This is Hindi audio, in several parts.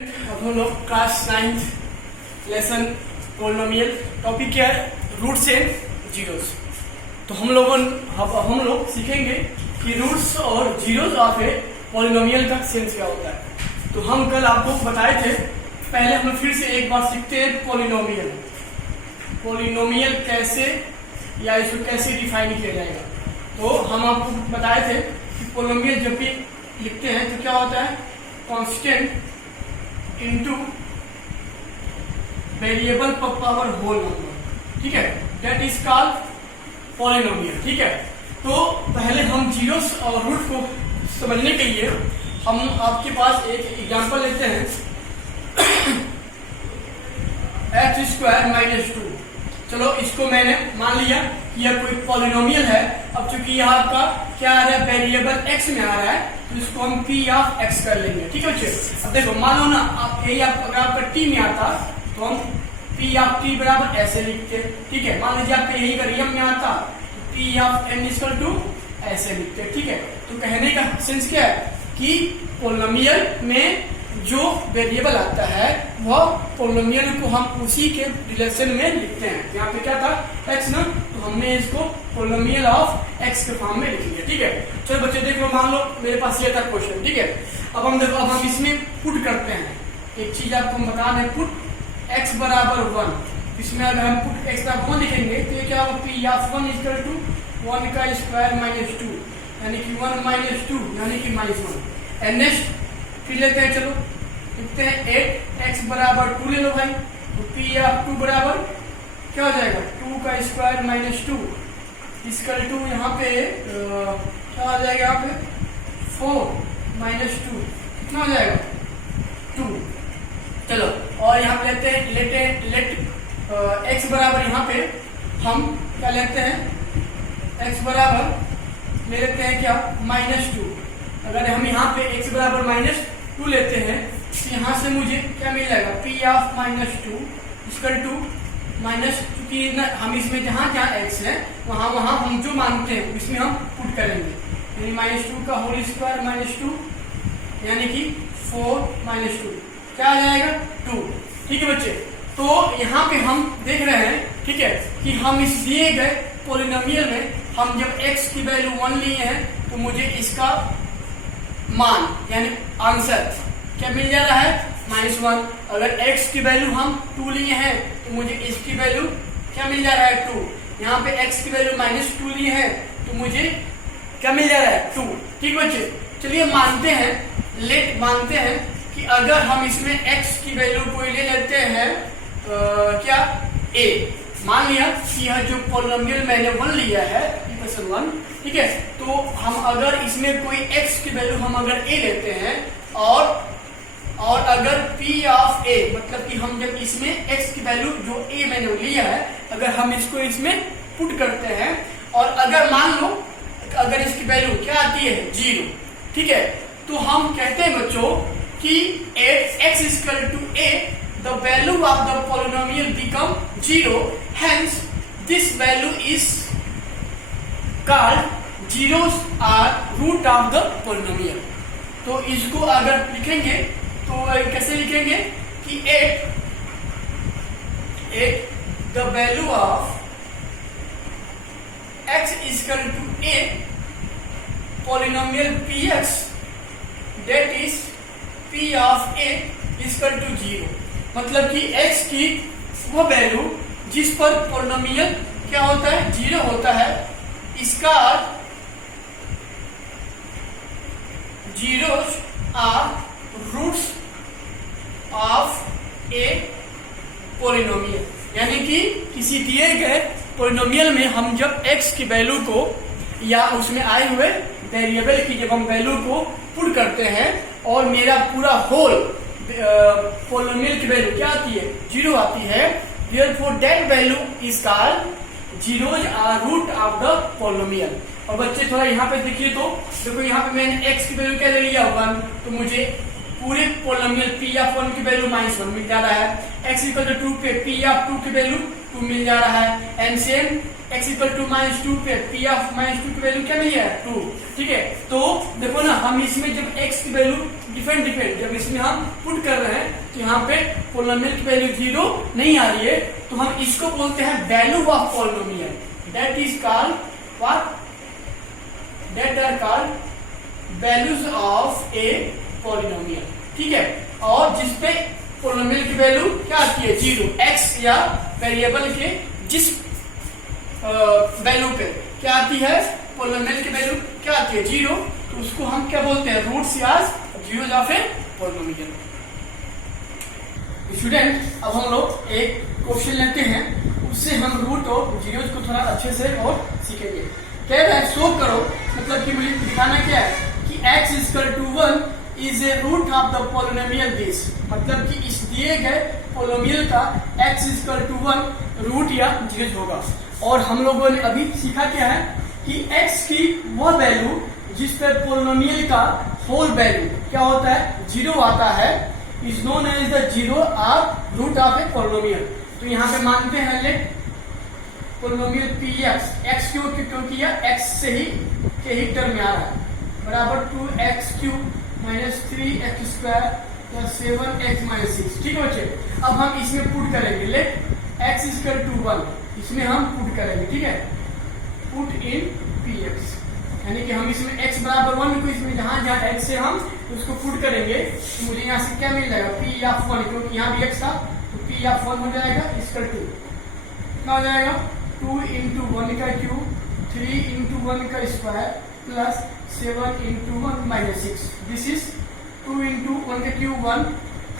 अब हम लोग क्लास 9 लेसन पॉलिनोमियल टॉपिक क्या है, रूट्स एंड जीरोस। तो हम लोग सीखेंगे कि रूट्स और जीरोस ऑफ ए पॉलिनोमियल का सेंस क्या होता है। तो हम कल आपको बताए थे, पहले हम फिर से एक बार सीखते हैं पॉलिनोमियल कैसे या इसको कैसे डिफाइन किया जाएगा। तो हम आपको बताए थे कि पॉलिनोमियल जब भी लिखते हैं तो क्या होता है, कांस्टेंट इनटू वेरिएबल पर पावर होल नंबर, ठीक है, दैट इज कॉल्ड पॉलिनोमियल। ठीक है, तो पहले हम जीरोस और रूट को समझने के लिए हम आपके पास एक एग्जांपल लेते हैं, x² - 2। चलो इसको मैंने मान लिया कि यह कोई पॉलिनोमियल है। अब चूंकि यह आपका क्या आ रहा है, वेरिएबल x में आ रहा है, तो इसको हम p ऑफ x कर लेंगे। ठीक है बच्चे, अब देखो मान लो ना आप यही अगर आपका t में आता तो हम p ऑफ t बराबर ऐसे लिखते। ठीक है, मान लीजिए आपका यही अगर m में आता तो p of n equal to ऐसे लिखते। ठीक है, तो कहने का सेंस क्या है कि पॉलिनोमियल में जो वेरिएबल आता है वह पॉलिनोमियल को हम उसी के रिलेशन में लिखते हैं। यहाँ पे क्या था, x ना, तो हमने इसको पॉलिनोमियल ऑफ x के फॉर्म में लिख लिया। ठीक है, चलो बच्चे देख लो, मान लो मेरे पास ये था क्वेश्चन। ठीक है, अब हम देखो, अब हम इसमें पुट करते हैं। एक चीज आपको हम बता दें, पुट x बराबर 1। इसमें अगर हम पुट x बराबर 1 लिखेंगे तो ये क्या होगा, p ऑफ 1 इक्वल टू 1 का स्क्वायर माइनस 2, यानी कि 1 माइनस 2 यानी कि -1। एंड नेक्स्ट फिर लेते हैं, चलो लिखते हैं 8x बराबर 2 ले लो भाई, तो p ऑफ 2 बराबर क्या हो जाएगा, 2 का स्क्वायर माइनस 2 इक्वल टू यहाँ पे क्या हो जाएगा, यहाँ पे 4 माइनस 2 कितना हो जाएगा 2। चलो और यहाँ पे लेते हैं लेट x बराबर, यहाँ पे हम क्या लेते हैं, x बराबर ले लेते हैं क्या, -2। अगर हम यहाँ पे x बराबर -2 लेते हैं तो यहाँ से मुझे क्या मिल जाएगा, p of -2 equal to minus, क्योंकि हम इसमें जहाँ जहाँ x है वहाँ वहाँ हम जो मानते हैं इसमें हम पुट करेंगे, यानी -2 का होल स्क्वायर -2 यानी कि 4 -2 क्या आ जाएगा 2। ठीक है बच्चे, तो यहाँ पे हम देख रहे हैं, ठीक है, कि हम इस दिए गए पॉलिनोमियल में हम जब x की वैल्यू 1 लिए हैं तो मुझे इसका मान यानी आंसर क्या मिल जा रहा है, -1। अगर x की वैल्यू हम 2 लिए हैं तो मुझे इसकी वैल्यू क्या मिल जा रहा है 2। यहाँ पे x की वैल्यू -2 लिए हैं तो मुझे क्या मिल जा रहा है 2। ठीक बच्चे, चलिए मानते हैं कि अगर हम इसमें x की वैल्यू को ले लेते हैं क्या a, मान लिया कि यह जो पॉलिनोमियल मैंने 1 लिया है इक्वेशन 1, ठीक है, तो हम अगर इसमें कोई x की वैल्यू हम अगर a लेते हैं और अगर p ऑफ a, मतलब कि हम जब इसमें x की वैल्यू जो a मैंने लिया है अगर हम इसको इसमें पुट करते हैं और अगर मान लो अगर इसकी वैल्यू क्या आती है 0, ठीक है, तो हम कहते हैं बच्चों कि x equal to a, the value of the polynomial become 0, hence this value is called zeros are root of the polynomial। तो इसको अगर लिखेंगे तो कैसे लिखेंगे कि 8 the value of x is equal to a polynomial px, that is p of a is equal to 0। मतलब कि x की वो वैल्यू जिस पर पॉलिनोमियल क्या होता है 0 होता है, इसका अर्थ zeros are roots of a polynomial। यानी कि किसी दिए गए पॉलिनोमियल में हम जब x की वैल्यू को या उसमें आए हुए वेरिएबल की जब हम वैल्यू को पुट करते हैं और मेरा पूरा होल पॉलिनोमियल की वैल्यू क्या आती है 0 आती है, therefore that value is called zeros are root of the polynomial। और बच्चे थोड़ा यहाँ पे देखिए, तो देखो यहाँ पे मैंने x की वैल्यू क्या ले लिया 1, तो मुझे पूरे पोलिनोमियल पी ऑफ 1 की वैल्यू -1 मिल जा रहा है, x इक्वल टू 2 पे पी ऑफ 2 की वैल्यू 2 मिल जा रहा है, and same x equal to -2 पे पी ऑफ -2 की वैल्यू क्या मिल है 2। ठीक है, तो देखो ना हम इसमें जब x की वैल्यू डिफरेंट जब इसमें हम पुट कर रहे हैं तो यहाँ पे पोलिनोमियल की वैल्यू 0 नहीं आ रही है, तो हम इसको बोलते हैं value of polynomial, that is called what, that are called values of a polynomial. ठीक है, और जिसपे पोलिनोमियल की वैल्यू क्या आती है 0, x या वेरिएबल के जिस वैल्यू पे क्या आती है पोलिनोमियल की वैल्यू क्या आती है 0, तो उसको हम क्या बोलते हैं रूट्स या zeros of a polynomial. Student अब हम लोग एक क्वेश्चन लेते हैं, उससे हम रूट और जीरोस को थोड़ा अच्छे से और सीखेंगे। कह रहा है शो करो, मतलब कि मुझे दिखाना क्या है कि x equal to 1 is a root of the polynomial this, मतलब कि इस दिए गए पोलिनोमियल का x इक्वल टू 1 रूट या जीरोस होगा। और हम लोगों ने अभी सीखा क्या है कि x की वह वैल्यू जिस पे पोलिनोमियल का होल वैल्यू क्या होता है 0 आता है, is known as the zero of root of a polynomial. तो यहाँ पे मानते हैं लेट पोलिनोमियल px, x क्यों, क्योंकि यह x से ही के ही टर्म में आ रहा है, बराबर 2x³ minus 3x² plus 7x - 6। ठीक है बच्चे, अब हम इसमें पुट करेंगे लेट x इक्वल टू 1, इसमें हम पुट करेंगे। ठीक है, पुट इन px, यानी कि हम इसमें x बराबर 1 को इसमें जहां जहां x से हम उसको पुट करेंगे तो मुझे यहाँ से क्या मिल जाएगा p ऑफ 1, क्योंकि यहाँ भी x था तो p ऑफ 1 हो जाएगा इक्वल टू कितना हो जाएगा 2 इंटू 1 का क्यूब 3 इंटू 1 का square plus 7 into 1 minus 6। This is 2 into 1 का क्यूब 1,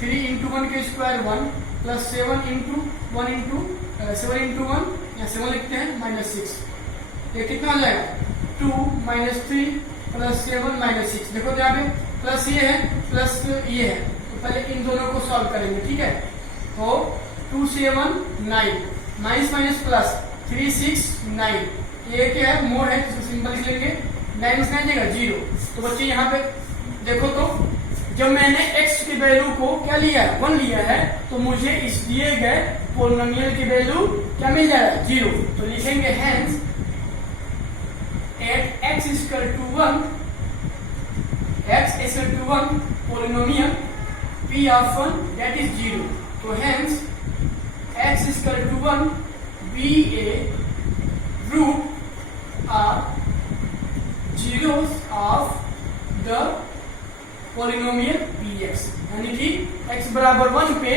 3 इंटू 1 का square 1 plus 7 into 1 into 7 into 1 या 7 लिखते हैं माइनस 6। ये कितना हो जाएगा 2 माइनस 3 प्लस 7 माइनस 6। देखो तो यहाँ पे प्लस ये है प्लस ये है, तो पहले इन दोनों को सॉल्व करेंगे। ठीक है, तो 2 7 9 माइनस माइनस प्लस 3 6 9, ये क्या है मोड है तो सिंपल लिख लेंगे, 9 से 9 देगा 0। तो बच्चे यहाँ पे देखो तो जब मैंने x की वैल्यू को क्या लिया है 1 लिया है, तो मुझे इस दिए गए पोलिनोमियल की वैल्यू क्या मिल जाएगा 0। तो लिखेंगे hence at x equal to 1, x equal to 1 polynomial p of 1 that is 0। तो hence x equal to 1 be a root of zeros of the polynomial px, यानी कि x बराबर 1 पे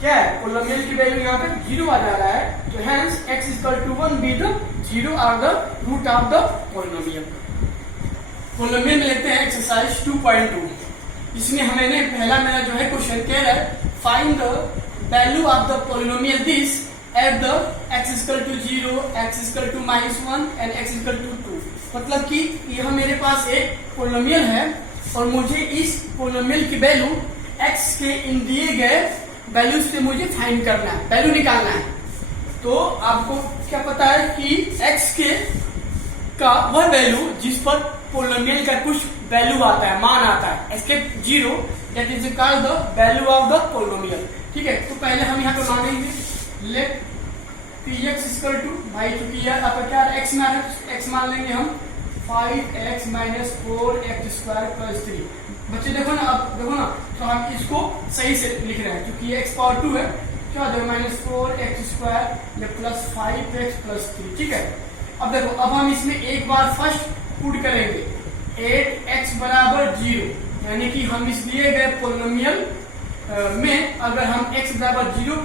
क्या है पोलिनोमियल की वैल्यू यहाँ पे 0 आ जा रहा है, तो hence x equal to 1 be the 0 or the root of the polynomial. Polynomial में लेते हैं एक्सरसाइज 2.2। इसमें मैंने पहला मेरा जो है क्वेश्चन कह रहा है find the value of the polynomial this at the x equal to 0, x equal to -1 and x equal to 2। मतलब कि यह मेरे पास एक पोलिनोमियल है और मुझे इस पोलिनोमियल की वैल्यू x के इन दिए गए वैल्यूज से मुझे फाइंड करना है, वैल्यू निकालना है। तो आपको क्या पता है कि x के का वह वैल्यू जिस पर पोलिनोमियल का कुछ वैल्यू आता है, मान आता है, escape 0, that is called the value of the polynomial. ठीक है, तो पहले हम यहाँ पे मानेंगे लेट px इक्वल टू, भाई चूंकि यार आपका क्या है x मान है, x मान लेंगे हम 5x माइनस 4x² प्लस 3। बच्चे देखो ना, अब देखो ना, तो हम इसको सही से लिख रहे हैं क्योंकि ये x पावर 2 है, क्या हो जाएगा -4x² प्लस 5x प्लस 3। ठीक है, अब देखो अब हम इसमें एक बार फर्स्ट पुट करेंगे 8x बराबर 0, यानी कि हम इस दिए गए पोलिनोमियल में अगर हम x बराबर 0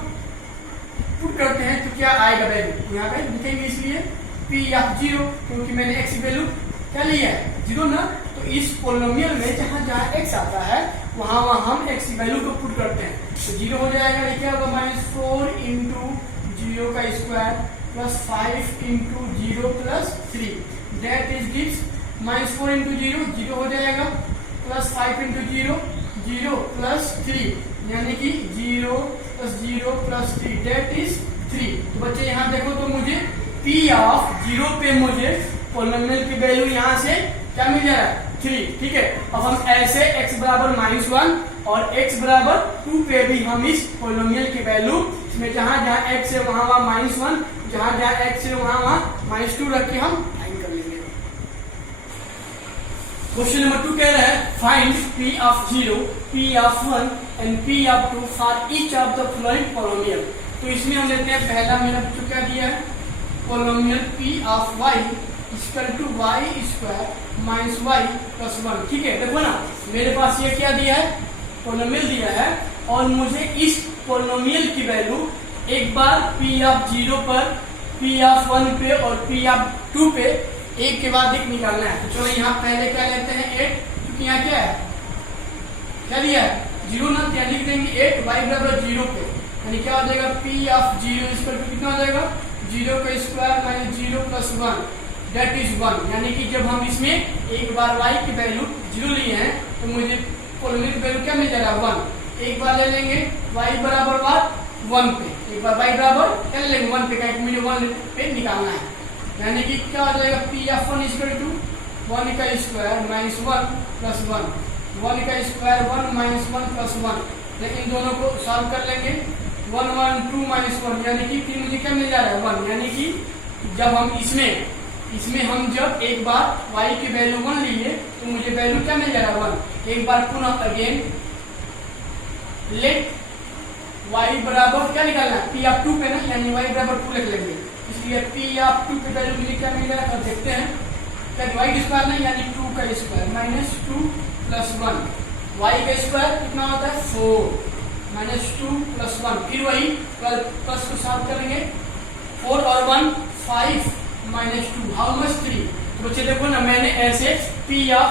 पुट करते हैं तो क्या आएगा वैल्यू, यहाँ पे लिखेंगे इसलिए p ऑफ 0, क्योंकि मैंने x की वैल्यू क्या लिया है 0 ना, तो इस पोलिनोमियल में जहां जहां x आता है वहां वहां हम x की वैल्यू को पुट करते हैं, तो 0 हो जाएगा। ये क्या होगा -4 इंटू 0 का square plus 5 into 0 plus 3, that is gives -4 into 0 0 हो जाएगा प्लस 5 इंटू 0 0 प्लस 3, यानी कि 0 प्लस 0 प्लस 3 दैट इज 3। तो बच्चे यहाँ देखो तो मुझे p ऑफ 0 पे मुझे पोलिनोमियल की वैल्यू यहाँ से क्या मिल जा रहा है 3, ठीक है। अब हम ऐसे x बराबर -1 और x बराबर 2 पे भी हम इस पोलिनोमियल की वैल्यू इसमें जहां जहां x है वहां -1, जहां जहां x है वहां -2 रख के हम फाइंड कर लेंगे। क्वेश्चन नंबर 2 कह रहा है find p of 0, p of 1 and p of 2 for each of the following polynomial. तो इसमें हम लेते हैं पहला मेरा बच्चों क्या दिया है, polynomial p of y equal to y square minus y plus 1, ठीक है। देखो ना मेरे पास ये क्या दिया है, पोलिनोमियल दिया है और मुझे इस पोलिनोमियल की वैल्यू एक बार p ऑफ 0 पर, p ऑफ 1 पे और p ऑफ 2 पे एक के बाद एक निकालना है। तो चलो यहाँ पहले क्या लेते हैं 8, क्योंकि यहाँ क्या है, क्या दिया है 0 ना, क्या लिख देंगे 8 y बराबर 0 पे, यानी क्या हो जाएगा p ऑफ 0 इक्वल टू कितना हो जाएगा 0 का square minus 0 plus 1 that is 1। यानी कि जब हम इसमें एक बार y की वैल्यू 0 लिए हैं तो मुझे पोलिनोमियल की वैल्यू क्या मिल जाएगा 1। एक बार ले लेंगे y बराबर 1 पे, एक बार y बराबर क्या ले लेंगे 1 पे, क्या मुझे 1 पे निकालना है। यानी कि क्या हो जाएगा p ऑफ 1 इक्वल टू 1 का स्क्वायर माइनस 1 प्लस 1, 1 का स्क्वायर 1 माइनस 1 प्लस 1, लेकिन दोनों को सॉल्व कर लेंगे 1 1 2 माइनस 1, यानी कि फिर मुझे क्या मिल जा रहा है 1। यानी कि जब हम इसमें हम जब एक बार y की वैल्यू 1 लिए तो मुझे वैल्यू क्या मिल जा रहा है 1। एक बार पुनः अगेन लेट y बराबर क्या निकालना है p ऑफ 2 पे ना, यानी y बराबर 2 लिख लेंगे, इसलिए p ऑफ 2 पे वैल्यू मुझे क्या मिल जाएगा, देखते हैं क्या y का स्क्वायर नहीं, यानी 2 का स्क्वायर माइनस 2 प्लस 1, y का स्क्वायर कितना होता है 4 माइनस 2 प्लस 1, फिर वही प्लस को सॉल्व करेंगे 4 और 1 5 माइनस 2 हाउ मच 3। तो बच्चे देखो ना मैंने ऐसे p ऑफ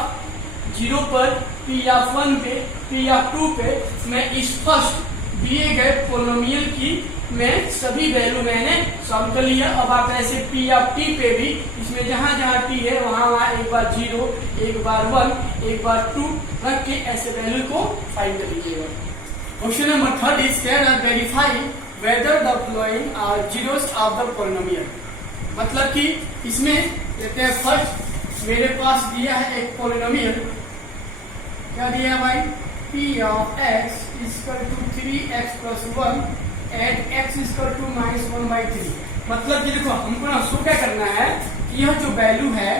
0 पर, p ऑफ 1 पे, p ऑफ 2 पे मैं इस फर्स्ट दिए गए पोलिनोमियल की मैं सभी वैल्यू मैंने सॉल्व कर लिया। अब आप ऐसे p ऑफ t पे भी इसमें जहां जहां t है वहां वहां एक बार 0, एक बार 1, एक बार 2 रख के ऐसे वैल्यू को फाइंड कर लीजिएगा। Question number 3 is verify whether the following are zeros of the polynomial. मतलब कि इसमें लेते हैं फर्स्ट मेरे पास दिया है एक पोलिनोमियल, क्या दिया है भाई p of x equal to 3x plus 1 at x equal to minus 1/3। मतलब कि देखो हमको ना शो क्या करना है कि यह जो वैल्यू है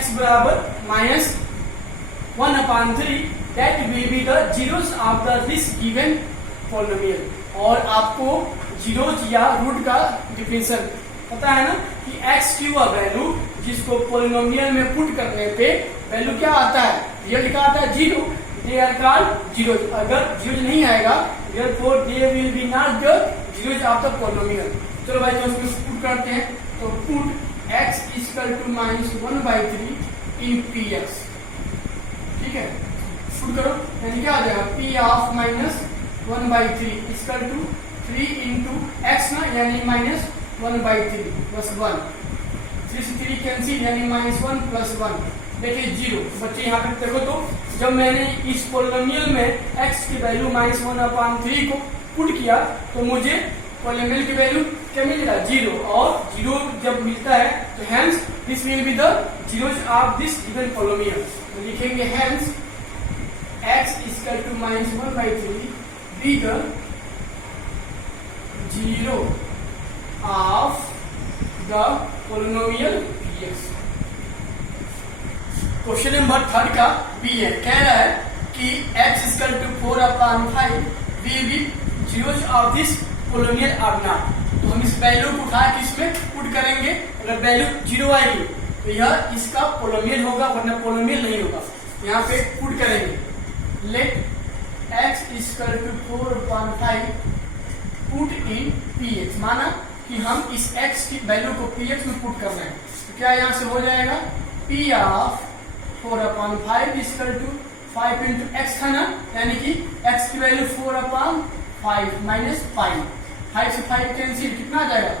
x बराबर minus 1/3 that will be the zeros of the this given polynomial. और आपको जीरोस या रूट का डिफिनेशन पता है ना कि x की वह वैल्यू जिसको पोलिनोमियल में पुट करने पे वैल्यू क्या आता है, ये लिखा आता है 0, दे आर कॉल्ड जीरोस। अगर जीरोस नहीं आएगा therefore they will be not the zeros of the polynomial। चलो भाई तो इसमें पुट करते हैं, तो put x equal to minus 1/3 in px, ठीक है पुट करो, यानी क्या आ जाएगा p of minus 1/3 equal to 3 into x ना, यानी माइनस 1/3 प्लस 1, 3 से 3 कैंसिल, यानी माइनस 1 प्लस 1 देखिए 0। बच्चे यहाँ पे देखो तो जब मैंने इस पोलिनोमियल में x की वैल्यू माइनस 1/3 को पुट किया तो मुझे पोलिनोमियल की वैल्यू क्या मिलेगा 0, और 0 जब मिलता है तो hence this will be the zeros of this given polynomial. तो लिखेंगे hence x equal to minus 1/3 be the zero of the polynomial px। Question number 3 का बी है, कह रहा है कि x equal to 4/5 will be zeros of this polynomial और नॉट। तो हम इस वैल्यू को उठा के इसमें पुट करेंगे, अगर वैल्यू 0 आएगी तो यह इसका पोलिनोमियल होगा, वरना पोलिनोमियल नहीं होगा। यहाँ पे पुट करेंगे let x equal to 4/5 put in px, माना कि हम इस x की वैल्यू को px में पुट करना है। तो क्या यहाँ से हो जाएगा p of 4/5 equal to 5 into x था ना, यानी कि x की वैल्यू 4/5 माइनस 5, 5 से 5 कैंसिल, कितना आ जाएगा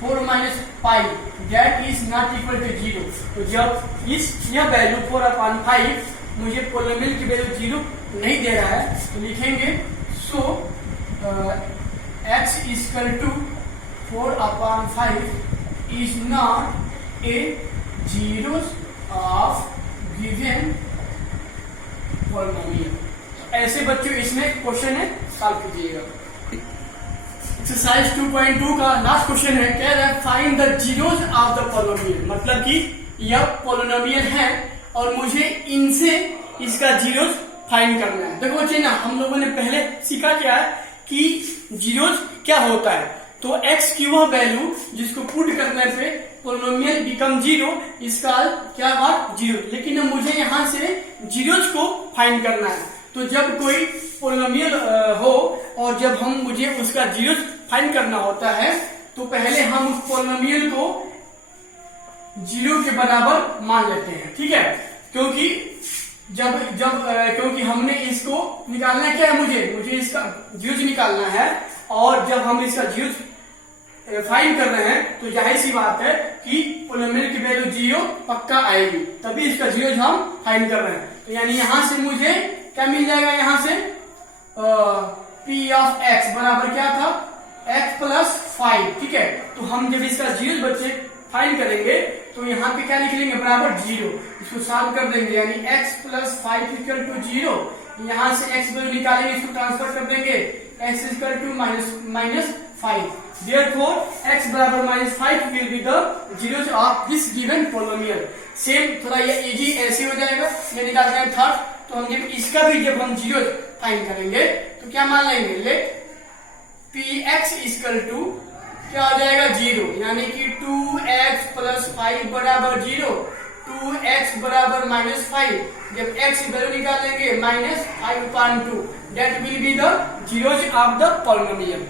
4 minus 5 that is not equal to 0। तो जब यह वैल्यू 4/5 मुझे पोलिनोमियल की वैल्यू 0 नहीं दे रहा है तो लिखेंगे so x equal to 4/5 is not a zeros of given polynomial. ऐसे बच्चों इसमें क्वेश्चन है, सॉल्व कीजिएगा। एक्सरसाइज 2.2 का लास्ट क्वेश्चन है, कह रहा है find the zeros of the polynomial. मतलब कि यह पॉलिनोमियल है और मुझे इनसे इसका जीरोज फाइंड करना है। देखो बच्चे ना, हम लोगों ने पहले सीखा क्या है कि जीरोज क्या होता है। तो x की वह वैल्यू जिसको पुट करने पे पॉलिनोमियल बिकम जीरो, इसका क्या बात जीरो। लेकिन मुझे यहाँ से जीरोज को फाइंड करना है। तो जब कोई पॉलिनोमियल हो और जब मुझे उसका जीरोज फाइंड करना होता है, तो पहले हम उस पॉलिनोमियल को जीरो के बराबर मान लेते हैं, ठीक है। क्योंकि क्योंकि हमने इसको निकालना क्या है, मुझे इसका जीरोज निकालना है। और जब हम इसका जीरोज फाइंड कर रहे हैं तो जाहिर सी बात है कि पॉलिनोमियल की वैल्यू जीरो पक्का आएगी, तभी इसका जीरोज हम फाइंड कर रहे हैं। तो यानी यहां से मुझे क्या मिल जाएगा, यहां से p ऑफ x बराबर क्या था, x प्लस 5, ठीक है। तो हम जब इसका जीरोज बच्चे फाइंड करेंगे तो यहाँ पे क्या लिख लेंगे, बराबर जीरो। इसको सॉल्व कर देंगे, यानी x plus 5 equal to zero. यहाँ से x वैल्यू निकालेंगे, इसको ट्रांसफर कर देंगे, x equal to minus 5। Therefore x बराबर -5 will be the zeros of this given polynomial। Same थोड़ा ये इजी ऐसे हो जाएगा, ये निकालते हैं थर्ड। तो हम जब हम जीरो फाइंड करेंगे तो क्या मान लेंगे, लेट px इक्वल टू क्या हो जाएगा, जीरो। यानी कि 2x प्लस 5 बराबर जीरो, 2x बराबर -5। जब x की वैल्यू निकालेंगे -5/2, that will be the zeros of the polynomial.